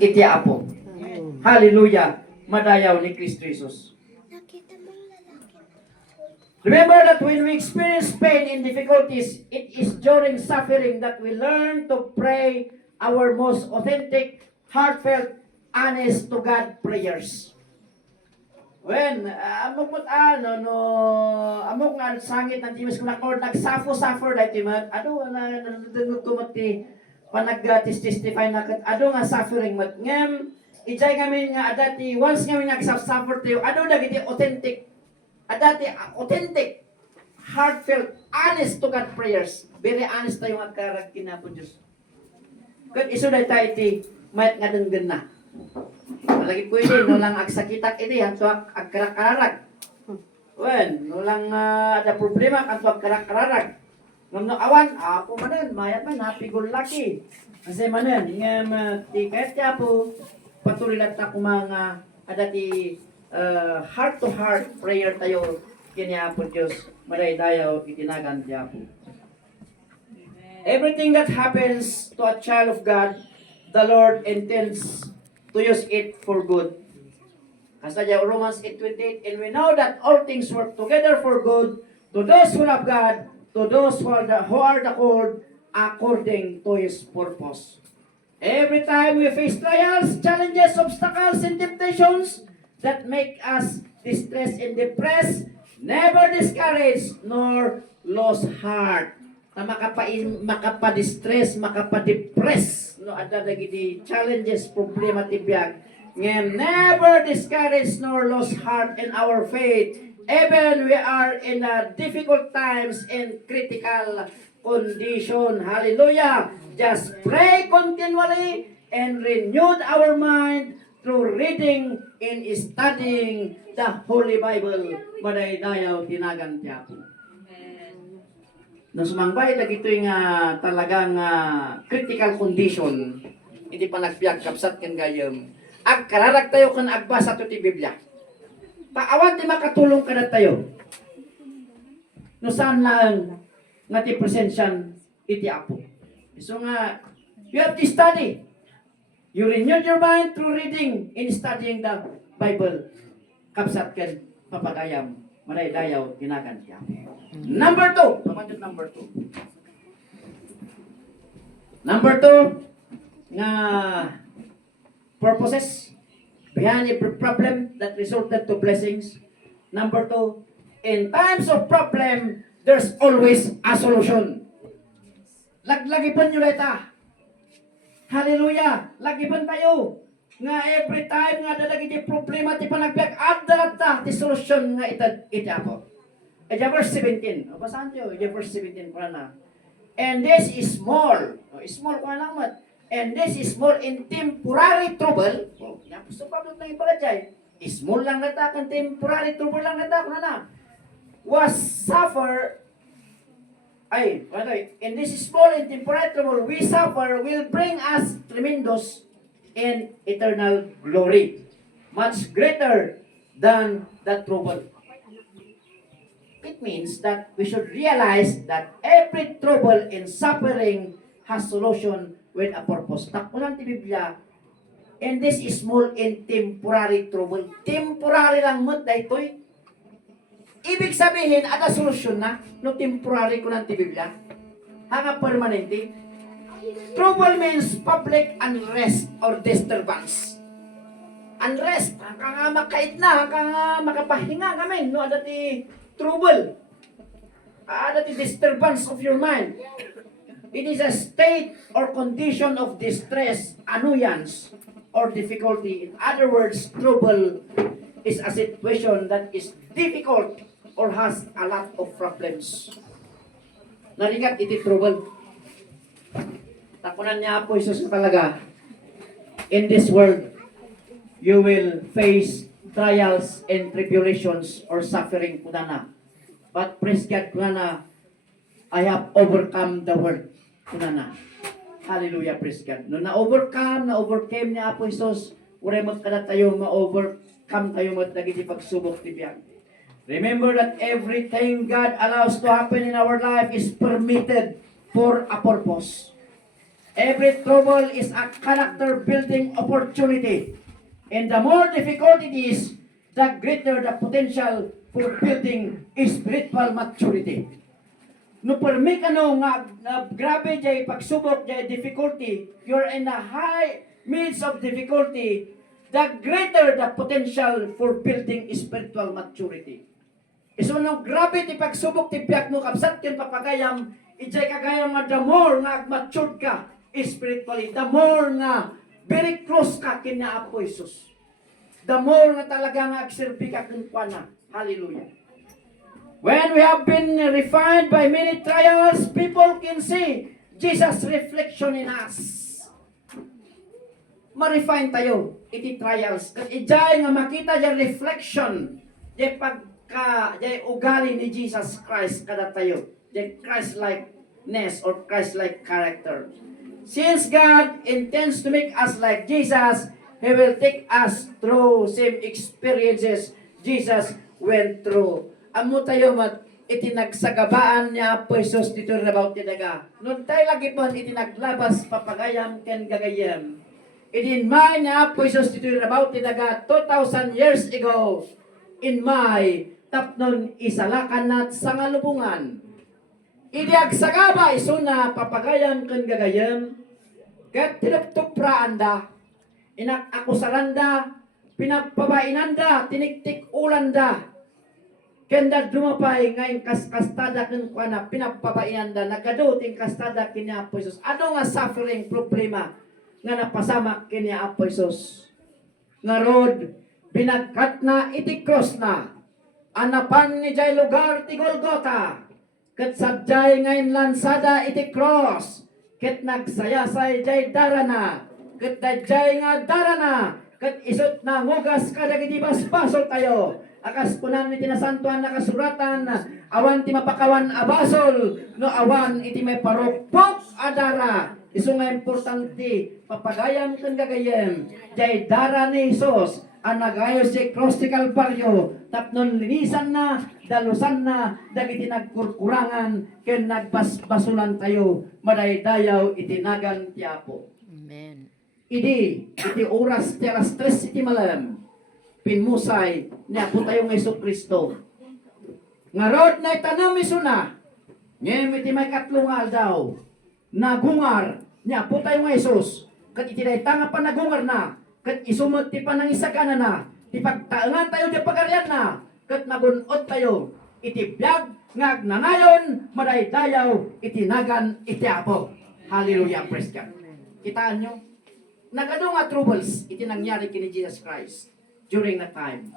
iti apo. Hallelujah. Madayaw ni Kristo Jesus. Remember that when we experience pain and difficulties, it is during suffering that we learn to pray our most authentic, heartfelt, honest to God prayers. When amok mo amok nga sangit ng timis ko na or nagsuffer dahil timat, nadungog ko mati panag-testify na ado nga suffering mat ngem ijay kami nga adati once kami nagsuffer tayo dagiti authentic authentic heartfelt honest to God prayers very honest tayo nga karag kinapon Diyos kat iso dahi tayo iti mayat nga denggen na lagi pwede no lang agsakitak iti hanto agkarak-kararag wen no lang ada problema kanto agkarak-kararag ngam no awan ako manen mayat man napigol laki kasi manen ngam ti kahit po patuloy lang ta mga adati heart to heart prayer tayo kanya po Diyos madaydayaw itinagan tiya po. Everything that happens to a child of God, the Lord intends to use it for good. Kasadya Romans 8:28, and we know that all things work together for good to those who love God, to those who are the called according to His purpose. Every time we face trials, challenges, obstacles, and temptations that make us distressed and depressed, never discouraged nor lose heart. Na makapa-distress, makapa-depress, no, ada lagi challenges, problema tibiyag. Ngayon, never discouraged nor lose heart in our faith. Even we are in difficult times and critical condition. Hallelujah! Just pray continually and renewed our mind through reading and studying the Holy Bible. Madaydayaw tinagan tiya po. No sumangbay dagito yung talagang critical condition. Hindi pa nagbiag kapsat ken gayem. Ag kararag tayo kan agbasa to ti Biblia. Paawan ti makatulong kada tayo. No saan lang nga ti presensyan iti Apo. So nga you have to study. You renew your mind through reading and studying the Bible. Kapsat ken papadayam. Madaydayaw tinagan tiya. Number 2. Number 2. Number 2 nga purposes behind every problem that resulted to blessings. Number 2, in times of problem, there's always a solution. Laglagipan nyo leta. Hallelujah. Lagipan tayo. Nga every time nga dalagi di problema ti panagbiag adalata ti solusyon nga iti ako. Verse 17. Basahan niyo, verse 17 para na. And this is small. Small ko lang mat. And this is small in temporary trouble. Yan gusto pa nang ibalajay. Small lang nata kan temporary trouble lang nata kuno na. Was suffer and this is small in temporary trouble we suffer will bring us tremendous and eternal glory, much greater than the trouble. It means that we should realize that every trouble and suffering has solution with a purpose. Takunan ti Biblia, and this is small and temporary trouble. Temporary lang mo daytoy. Ibig sabihin, ada solusyon na, no temporary kunan ti Biblia. Hanga permanente. Trouble means public unrest or disturbance. Unrest, hanggang nga makait na, hanggang nga makapahinga kami, no, ada ti trouble. Ada ti disturbance of your mind. It is a state or condition of distress, annoyance, or difficulty. In other words, trouble is a situation that is difficult or has a lot of problems. Narigat iti trouble. Takunan niya po Jesus talaga. In this world, you will face trials and tribulations or suffering kunana. But praise God kunana, I have overcome the world kunana. Hallelujah, praise God. No na-overcame niya po Jesus, ure mo kada tayo ma-overcome tayo mo dagiti pagsubok ti biag. Remember that everything God allows to happen in our life is permitted for a purpose. Every trouble is a character building opportunity. And the more difficult it is, the greater the potential for building spiritual maturity. No permi ka no nga grabe jay pagsubok jay difficulty, you're in a high midst of difficulty, the greater the potential for building spiritual maturity. Iso no grabe ti pagsubok ti biyak mo kapsat ken papagayam, ijay kagayam nga the more nga matured ka spiritually, the more nga very close ka kina Apo Jesus. The more nga talaga nga agserbi ka ken kuana. Hallelujah. When we have been refined by many trials, people can see Jesus' reflection in us. Ma-refine tayo, iti trials. Ijay nga makita yung reflection, yung pagka, yung ugali ni Jesus Christ kada tayo. Yung Christ-likeness or Christ-like character. Since God intends to make us like Jesus, He will take us through same experiences Jesus went through. Amo tayo itinagsagabaan niya po Jesus dito about tinaga. Noon tayo lagi po itinaglabas papagayam ken gagayam. Idinmay niya po Jesus dito about tinaga 2,000 years ago. In May, tapnon isalakan nat sa ngalubungan. Idiagsagaba isuna papagayam ken gagayam. Ket tinagtupraan da. Inakusaranda, pinagpabainanda, tiniktik ulanda. Kenda dumapay ngayon kastada ken kuana pinagpabainanda, nagaduting kastada kini Apo Jesus. Ano nga suffering problema nga napasama kini Apo Jesus? Nga rod, binagkat na iti cross na. Anapan ni jay lugar ti Golgota. Ket sadyay ngayon lansada iti cross. Ket nagsayasay jay darana. Ket dayjay nga darana, ket isot na ngugas kadagiti basbasol tayo. Akas punan iti nasantuan nakasuratan, awan ti mapakawan abasol, no awan iti may parukpok adara. Isu nga importante, papagayam ken gagayem, jay dara ni Jesus, ang nagayos si cross ti Kalbaryo, tapnon linisan na, dalusan na, dagiti nagkurkurangan, ken nagbasbasulan tayo, madaydayaw itinagan ti Apo. Amen. Iti oras ti alas 3 iti malam, pinmusay niya po tayo ng Yesu Kristo. Nga rod na itanam iso na, ngayon iti may katlungal daw, nagungar niya po tayo ng Jesus. Kat iti tanga pa nagungar na, kat isumot ti panangisagana na, ti pagtaangan tayo di pagarian na, kat nagunot tayo, iti biyag nga agnanayon, madaydayaw, itinagan iti Apo. Hallelujah, praise God. Kitaan nyo, nagado nga troubles, iti nangyari kini Jesus Christ during that time.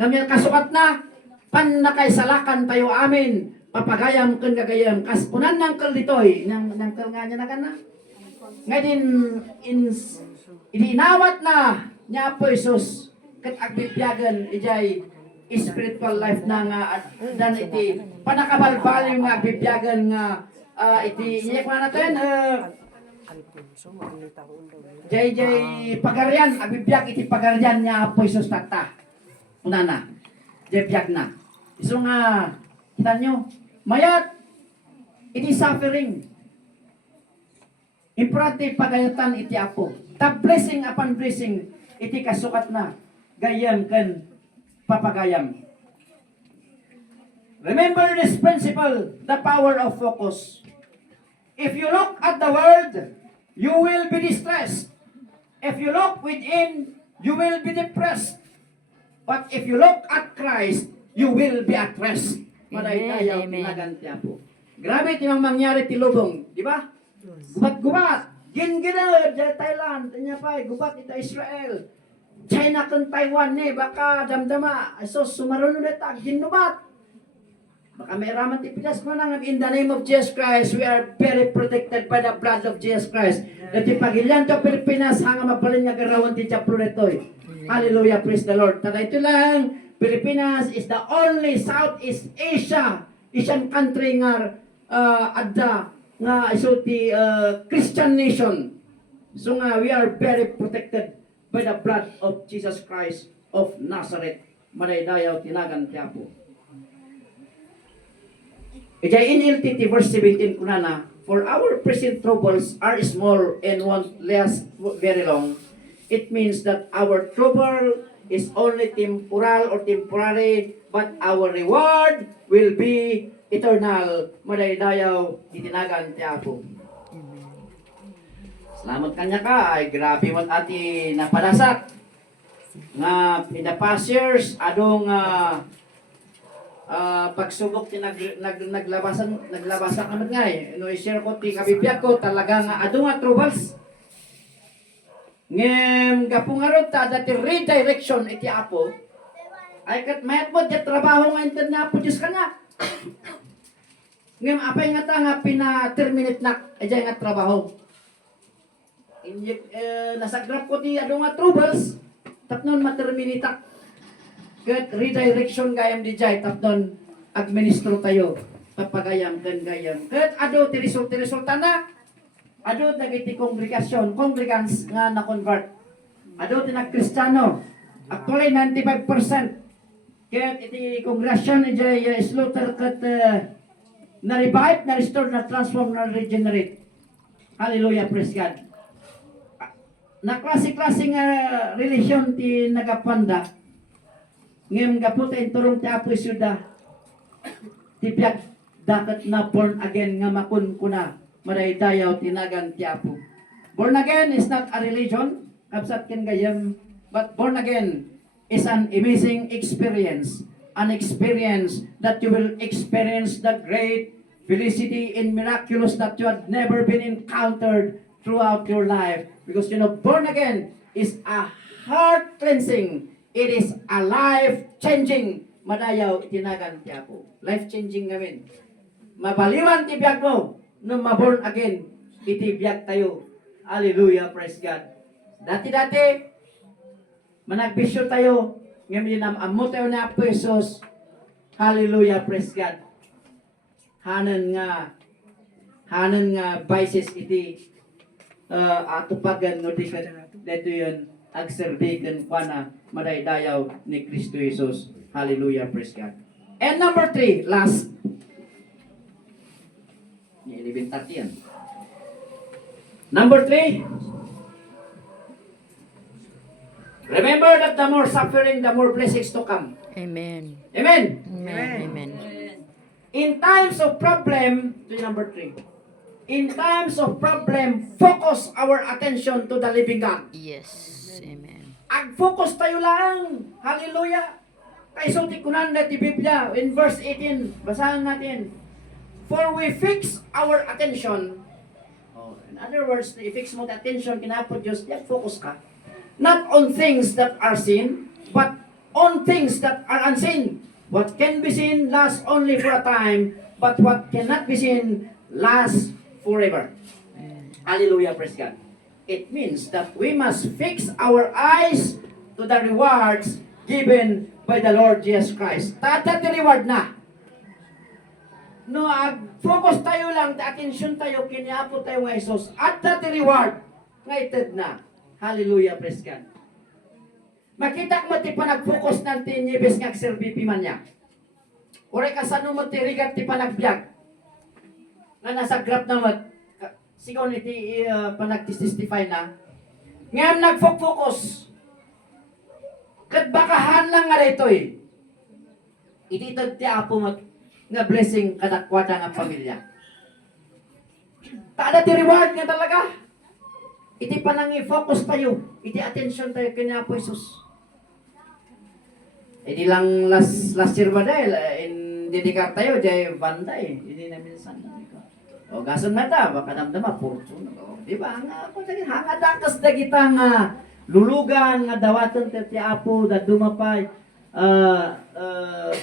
Ngayon kasukat na, pan nakaisalakan tayo amin, papagayam ken gagayam, kaspunan ng kalditoy, ng kalnga niya na ka na. Ngayon, inawat na niya po Jesus, kat agbibyagan, ijay spiritual life na nga, dan iti panakabalbalim nga agbibyagan nga, iti, iyak na natin, jay pagarian, abibyak iti pagarian niya Apo Jesus tata. Una na, jay biyak na. Iso nga, kita nyo, mayat, iti suffering. Importante pagayatan iti Apo. Ta blessing upon blessing, iti kasukat na, gayam ken papagayam. Remember this principle, the power of focus. If you look at the world, you will be distressed. If you look within, you will be depressed. But if you look at Christ, you will be at rest. Madaydayaw tinagan ti Apo. Grabe timang mangyari ti lubong, di ba? Gubat-gubat. Gin-ginawad, dyan Thailand, tanya pa, gubat ita Israel. China ken Taiwan ni, baka damdama, so sumarunod ita, ginubat. Baka may raman ti Pinas mo nang in the name of Jesus Christ, we are very protected by the blood of Jesus Christ. Dati pagilyan to Pilipinas, hanga mapalin nga garawan ti Japro netoy. Hallelujah, praise the Lord. Tada ito lang, Pilipinas is the only Southeast Asian country nga adda nga iso ti Christian nation. So nga we are very protected by the blood of Jesus Christ of Nazareth. Madaydayaw tinagan ti Apo. Ijay in LTT verse 17 kuna na, for our present troubles are small and won't last very long, it means that our trouble is only temporal or temporary, but our reward will be eternal. Madaydayaw, itinagan ti Apo. Salamat kanya ka, ay grabe mo ati napadasak. Nga in the past years, adong pagsubok ti naglabasan naman nga eh. No, i-share ko ti kabibiyag ko talaga nga adong nga troubles. Ngem gapungarot ta dati redirection iti Apo. Ay kat mayat mo di trabaho nga inter na Apo Diyos kanya. Ngem apay nga ta nga pina-terminate na ajay nga trabaho. Nasagrap ko ti adong nga troubles tapnon ma-terminate. Ket redirection gayam di jay tapnon administro tayo papagayam ken gayam. Ket ado ti resulta na ado dagiti congregants nga na-convert. Ado ti nagkristiyano. Actually 95%. Ket iti congregation ijay slaughter ket na-revive, na-restore, na-transform, na-regenerate. Hallelujah, praise God. Na klase-klase nga religion ti nagapanda. Ngem gaputa inturong ti Apo Isuda. Ti biag dapat na born again nga makun kuna. Madaydayaw tinagan ti Apo. Born again is not a religion, kapsat ken gayam, but born again is an amazing experience. An experience that you will experience the great felicity and miraculous that you had never been encountered throughout your life. Because you know, born again is a heart cleansing. It is a life-changing. Madayaw itinagan ti Apo. Life-changing ngamin. Mabaliwan ti biag mo. No maborn again, iti biag tayo. Hallelujah, praise God. Dati-dati, managbisyo tayo. Ngayon amo tayo na Apo Jesus. Hallelujah, praise God. Hanan nga vices iti atupagan no di ka dito yun agserbigan kwa na madaydayaw ni Kristo Jesus. Hallelujah, praise God. And number 3, last. Ilibintat yan. Number 3. Remember that the more suffering, the more blessings to come. Amen. Amen. Amen. Amen. In times of problem, to number 3. In times of problem, focus our attention to the living God. Yes. Amen. Ag-focus tayo lang. Hallelujah. Kaysa tikunan na ti Biblia, in verse 18, basahan natin. For we fix our attention. In other words, i-fix mo the attention, kinapod Diyos, focus ka. Not on things that are seen, but on things that are unseen. What can be seen lasts only for a time, but what cannot be seen lasts forever. Hallelujah, praise God. It means that we must fix our eyes to the rewards given by the Lord Jesus Christ. Tata the reward na. No, focus tayo lang, attention tayo, kiniapo tayo ng Jesus. At the reward, ngayon na. Hallelujah, praise God. Makita mo ti panag-focus ng tinyibis ng serbipi man niya. Ore ka sa mo ti rigat ti panagbiag. Nga nasa grab naman, sigaw ni ti panag-testify na. Ngayon nag-focus. Kat bakahan lang nga rito eh. Ititag ti apo mo nga blessing kadakwada ng pamilya. Tada ti reward nga talaga. Iti panang i-focus tayo. Iti attention tayo kanya po Jesus. Iti lang last year ba dahil dedikar tayo jay banda eh. Hindi namin sana. O gason na ta, baka damdama, fortune. Di ba? Hanga dakas na kita nga lulugan nga dawatan ti apo da dumapay.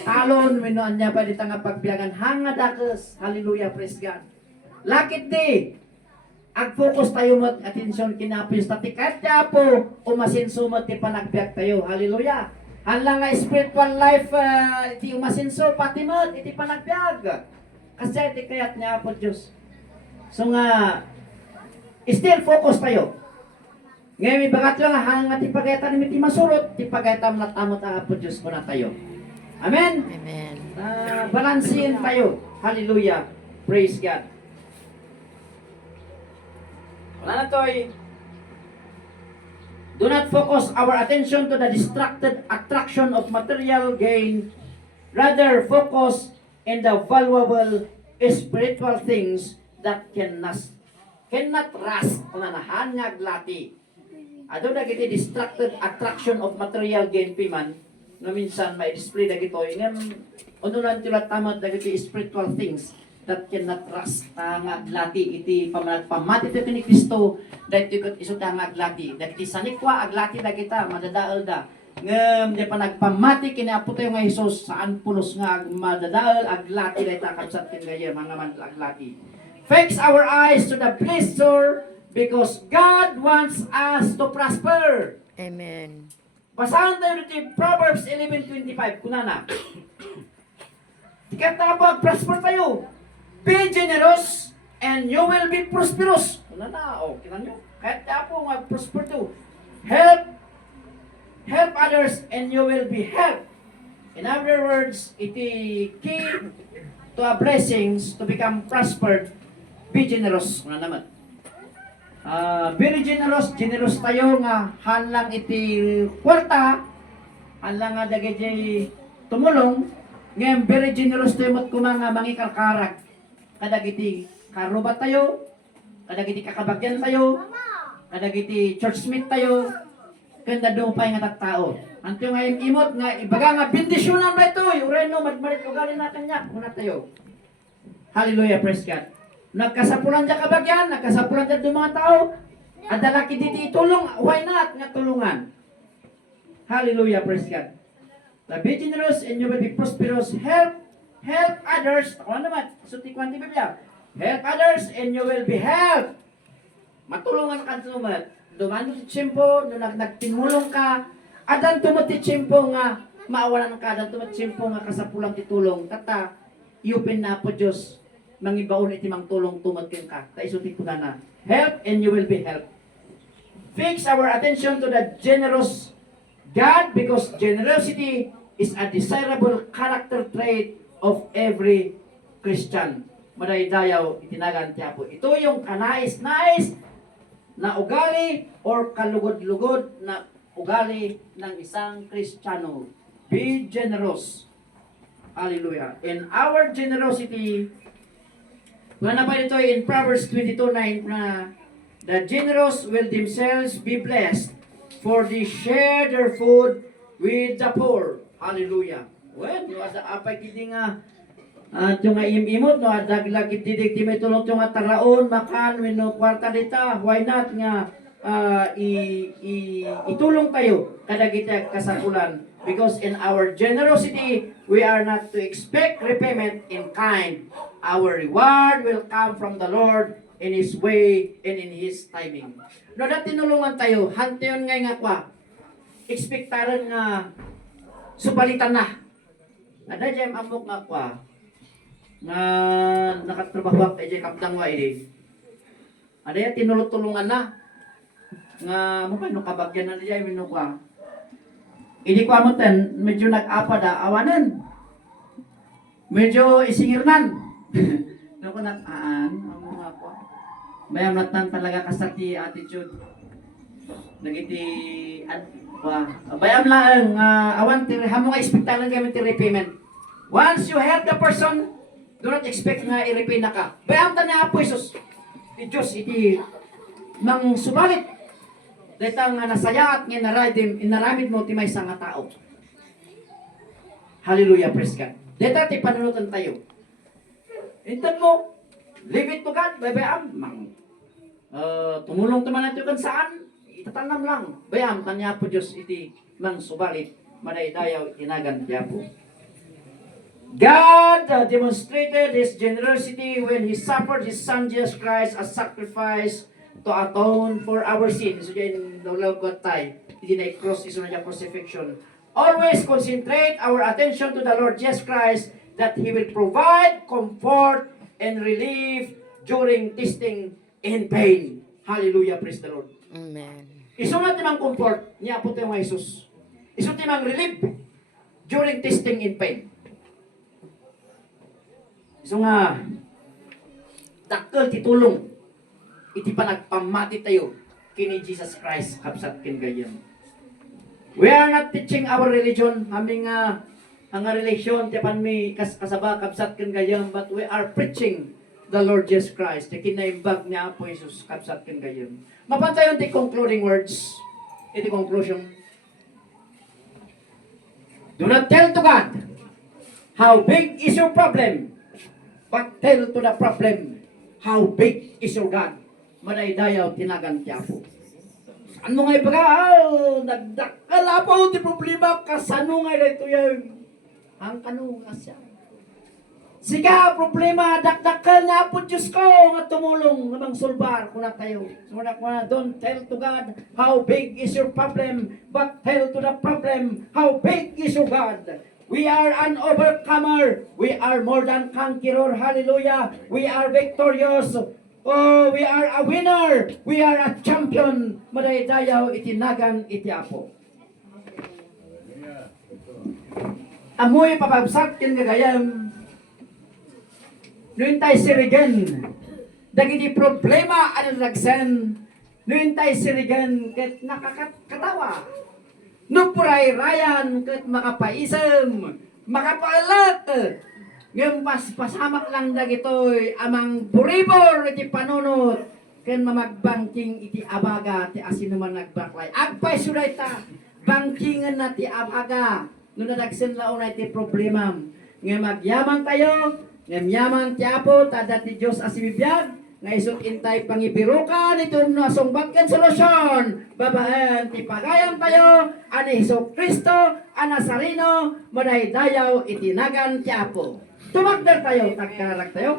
Talon minuan niya pa dita nga pagbiyagan. Hanga dakas. Hallelujah, praise God. Lakit di. Ag-focus tayo mo atensyon kinapo yung statikat niya po umasinso mo ti panagbiag tayo. Hallelujah. Hanlang nga spiritual life iti umasinso pati mo iti panagbiag. Kasi iti kayat niya po Diyos. So nga still focus tayo. Ngayon bagat lang hanga ti pagayatan ni ti masurot ti pagayatan na tamot po Diyos ko na tayo. Amen. Amen. Balansin tayo. Hallelujah. Praise God. Nanatoy, do not focus our attention to the distracted attraction of material gain. Rather, focus in the valuable spiritual things that cannot rust kunanahan nga aglati. Ado na giti distracted attraction of material gain piman no minsan may display na gito ngem unulan tila tamad na giti spiritual things that cannot rust nga aglati iti pamati ti ni Kristo dahil ikot iso nga aglati dahil sanikwa aglati na kita madadaal da ngem di pa nagpamati kinapo tayo nga Hesus saan pulos nga madadaal aglati dahil takapsat kin gaya mga man aglati. Fix our eyes to the pleasure because God wants us to prosper. Amen. Basahan tayo dito Proverbs 11:25. Kunana. Tikatapag prosper tayo. Be generous and you will be prosperous. Kunana, kinan nyo. Kahit tapo mag-prosper to. Help others and you will be helped. In other words, iti key to a blessings to become prospered. Be generous nga naman. Very generous tayo nga hanlang iti kwarta, hanlang nga dagiti tumulong, ngayon very generous tayo mat kumanga mangikarkarak. Kadagiti karubat tayo, kadagiti kakabagyan tayo, kadagiti churchmate tayo, kanda doon pa nga tattao. Anto nga imot nga ibaga nga bendisyonan ba ito, ureno madmarit ugali natin niya, una tayo. Hallelujah, praise God. Nagkasapulan dyan kabagyan, nagkasapulan dyan mga tao, at dalaki diti itulong, why not nga tulungan? Hallelujah, praise God. Be generous and you will be prosperous. Help others. Ako naman, sutikwan di Biblia. Help others and you will be helped. Matulungan ka naman. Dumano ti tiyempo, nung nagtimulong ka, adan tumati tiyempo nga, maawalan ka, adan tumati tiyempo nga kasapulang titulong. Tata, iupin na po Diyos. Mangibaon iti mang tulong tumatkin ka. Taisuti ko na. Help and you will be helped. Fix our attention to the generous God because generosity is a desirable character trait of every Christian. Madaydayaw itinagan tiya po. Ito yung kanais-nais na ugali or kalugod-lugod na ugali ng isang Kristiyano. Be generous. Hallelujah. In our generosity, na pa ito in Proverbs 22:9 na the generous will themselves be blessed for they share their food with the poor. Hallelujah. Well, yung asa apay kiti nga ito nga imimot no adaglag iti ti may tulong ito nga taraon makan no kwarta dita why not nga itulong tayo kada kita kasapulan because in our generosity we are not to expect repayment in kind. Our reward will come from the Lord in His way and in His timing. No, dati tinulungan tayo, hantayon nga kwa, ekspektaran nga, supalitan na. Ada dyan amok nga kwa, nga nakatrabaho ak tayo kapdang wa ini. Ada ya tinulong-tulungan na, nga mukha no kabagyan na dyan minukwa. Ini kwa mo ten, medyo nag-apa da, awanan. Medyo isingirnan. Doon ko nataan, amo nga po. Bayam natan talaga kasati attitude. Nagiti, bayam lang, awan, hamo nga expectalan kami ti repayment. Once you help the person, do not expect nga i-repay na ka. Bayam ta na po, Isus. Ti Diyos, iti, mang subalit. Dito nga nasaya at nga inaramid mo ti may nga tao. Hallelujah, praise God. Dito ti panunutan tayo. Intan mo, leave it to God, bayam, tumulong naman natin kung saan, itatanam lang. Bayam, kanya po Diyos iti mang subalit, manaydayaw, inagan niya po. God demonstrated His generosity when He suffered His Son Jesus Christ as sacrifice to atone for our sins. So dyan, nulagot tayo, hindi na i-cross, iso na dyan crucifixion. Always concentrate our attention to the Lord Jesus Christ that He will provide comfort and relief during testing and pain. Hallelujah, praise the Lord. Amen. Iso na timang comfort niya po tayo mga Jesus. Iso timang relief during testing and pain. Iso nga dakkel titulong iti panagpamati tayo kini Jesus Christ kapsat ken gayam. We are not teaching our religion, aming ang relasyon tipan mi kasaba kapsat ken gayam, but we are preaching the Lord Jesus Christ. Ti kinaimbag niya Apo Jesus kapsat ken gayam. Mapantayon ti concluding words. Iti conclusion. Do not tell to God how big is your problem, but tell to the problem how big is your God. Madaydayaw tinagan ti Apo. Ano nga ibaga, nagdakala po ti problema, kasano nga ito yan. Ang kanong asya. Siga, problema, dakdakal na po Diyos ko, nga tumulong, nga sulbar, kuna tayo. Don't tell to God how big is your problem, but tell to the problem how big is your God. We are an overcomer. We are more than conqueror. Hallelujah. We are victorious. Oh, we are a winner. We are a champion. Madaydayaw itinagan iti Apo. Amoy papabsak ken gagayam. Noon tayo sirigan. Dagiti problema ano nagsen. Noon tayo sirigan ket nakakatawa. No puray rayan ket makapaisem, makapaalat. Ngem pasamak lang dagitoy amang buribor iti panunot ken mamagbangking iti abaga ti asino man nagbaklay. Agpay suday ta bangkingan na ti abaga no nadagsen laon iti problema. Ngem magyaman tayo, ngem yaman ti Apo tada ti Dios asibibiyag nga isut intay pangibirukan ito na sungbat ken solusyon. Babaan ti pagayam tayo ani Hesus Kristo a Nazareno madaydayaw itinagan ti Apo. Tumagdal tayo, tagkararag tayo.